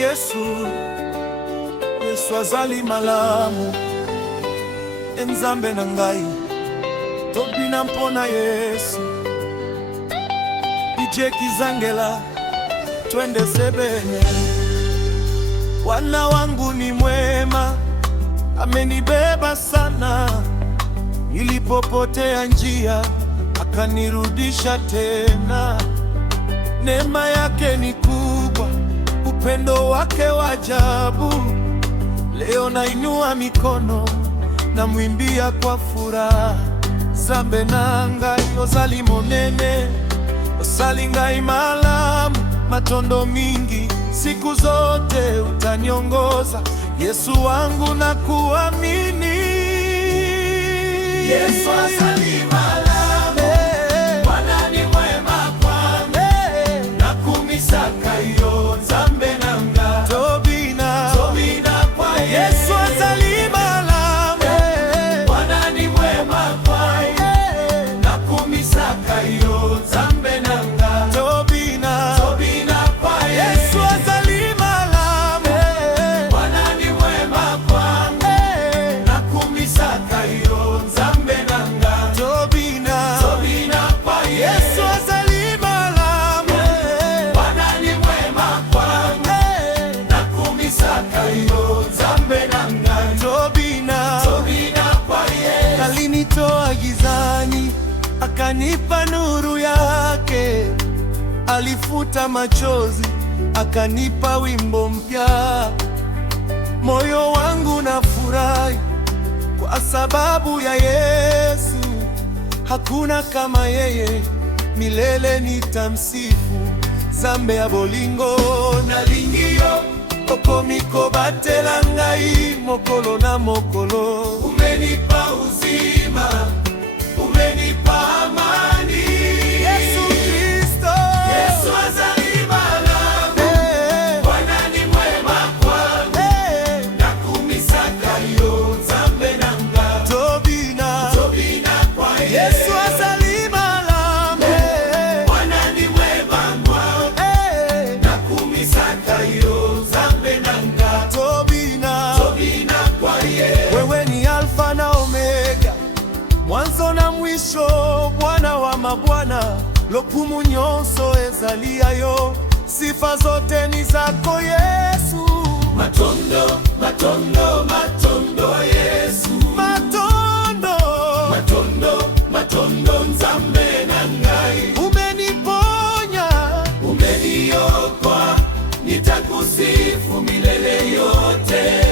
Yesu azali malamu enzambe na ngai tobina mpona Yesu. DJ Kizangela twende sebene. Bwana wangu ni mwema, amenibeba sana, nilipopotea njia akanirudisha tena. Neema yake ni kubwa, upendo wake wa ajabu. Leo nainua mikono na mwimbia kwa furaha. Zambe na ngai ozali monene, osali ngai malamu matondo mingi. Siku zote utaniongoza Yesu wangu na kuamini. Yesu azali malamu, Bwana ni mwema kwangu, nakumisaka yo Nzambe nanga tobina kwa Yesu azali malamu, Bwana ni mwema kwangu, nakumisaka yo Nzambe nanga tobina kwa Yesu azali malamu, Bwana ni mwema kwangu, nakumisaka yo Nzambe nanga tobina kwa Yesu azali malamu, Bwana ni mwema kwangu, nakumisaka yo Nzambe nanga tobina kwa Yesu. alinitoa gizani akanipa nuru yake, alifuta machozi akanipa wimbo mpya. Moyo wangu na furahi kwa sababu ya Yesu, hakuna kama yeye, milele nitamsifu. Zambe ya bolingo na lingio okomiko batela ngai mokolo na mokolo. Umenipa uzima, umenipa amani. Yesu Kristo, Yesu azali malamu, Bwana ni mwema kwangu, nakumisaka yo Nzambe nanga tobina kwa Yesu Yesu. azali malamu, Bwana ni mwema kwangu, nakumisaka yo Nzambe nanga tobina kwa Yesu. wewe ni Alfa na Omega, mwanzo na mwisho, Bwana wa mabwana. Lokumu nyonso ezalia yo, sifa zote ni zako Yesu. Matondo Yesu, matondo Nzambe na ngai. Umeniponya, Umeniokoa, nitakusifu milele yote.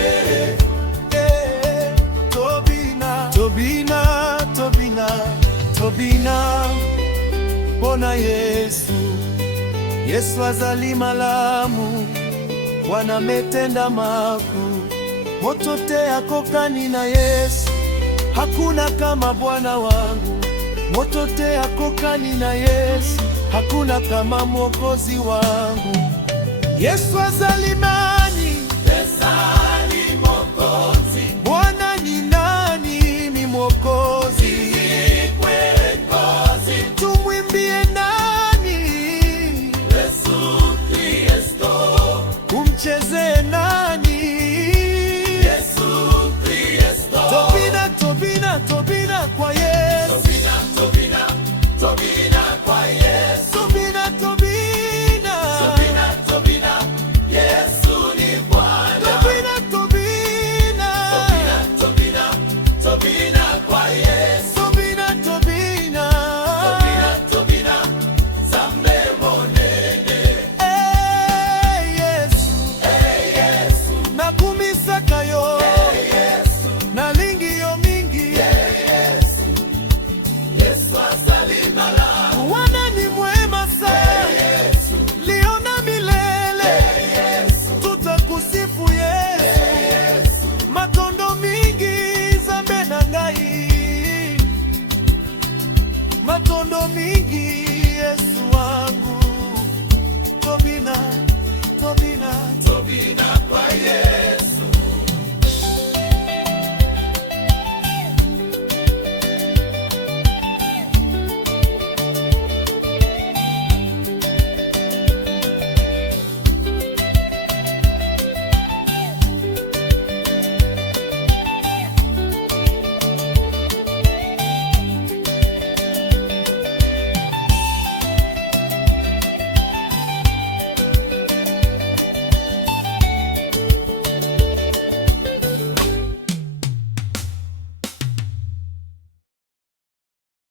tobina mpona Yesu. Yesu azali malamu, Bwana metenda maku, moto te akokani na Yesu. Hakuna kama Bwana wangu, moto te akokani na Yesu. Hakuna kama Mwokozi wangu. Yesu azali nani? Ezali Mokozi, Bwana ni nani? Ni Mwokozi. Kozi, Tumwimbie nani? Yesu Kristo, Umcheze nani? Yesu Kristo. Tobina kwa Yesu. Tobina kwa Yesu. Tobina Yesu ni Bwana. Tobina kwa Yesu. Tobina Nzambe monene. Yesu, nakumisaka yo Yesu, nalingi yo mingi. Yesu azali malamu. Bwana ni mwema sana, Yesu, liona milele. Tutakusifu Yesu, matondo mingi Zambe na ngai, matondo mingi Yesu wangu. Tobina Tobina kwa Yesu.